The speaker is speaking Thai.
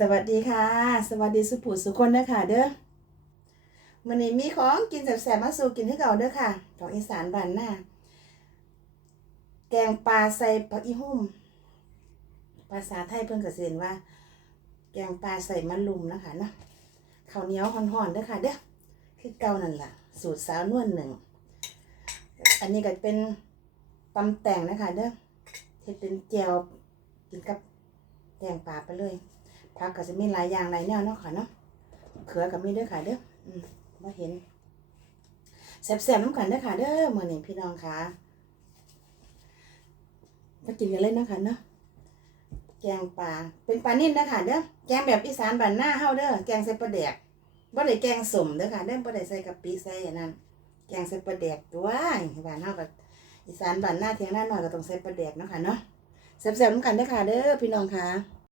สวัสดีค่ะ สวัสดีสุภูสุคนเด้อค่ะ เด้อมื้อนี้มีของกินแซ่บๆมาสู่กินให้เก่าเด้อค่ะ ของอีสานบ้านหน้าแกงปลาใส่ผักอีหุ่มภาษาไทยเพิ่นก็เรียนว่า แกงปลาใส่มะลุมนะคะเนาะข้าวเหนียวห่อนๆเด้อค่ะ เด้อคือเก่านั่นล่ะ สูตรสาวนวลหนึ่งอันนี้ก็เป็นตำแต่งนะคะเด้อเฮ็ดเป็นแจวกินกับแกงปลาไปเลย ผักก็จะมีหลายอย่างหลายแนวเนาะค่ะเนาะเขือก็มีด้อค่ะเด้ออืมบ่เห็นแซ่บๆน้ำกันด้อค่ะเด้อมื้อนี้พี่น้องค่ะมากินกันเลยเนาะคะเนาะแกงปลาเป็นปลานิ่นนะคะเด้อแกงแบบอีสานบ้านหน้าเฮาเด้อแกงใส่ปลาแดกบ่ได้แกงสมเด้อค่ะเด้อบ่ได้ใส่กะปิใส่อันนั้นแกงใส่ปลาแดกตัวบ้านเฮาก็อีสานบ้านหน้าเทียงหน้าหน่อยก็ต้องใส่ปลาแดกเนาะค่ะเนาะแซ่บๆน้ำกันด้อค่ะเด้อพี่น้องค่ะ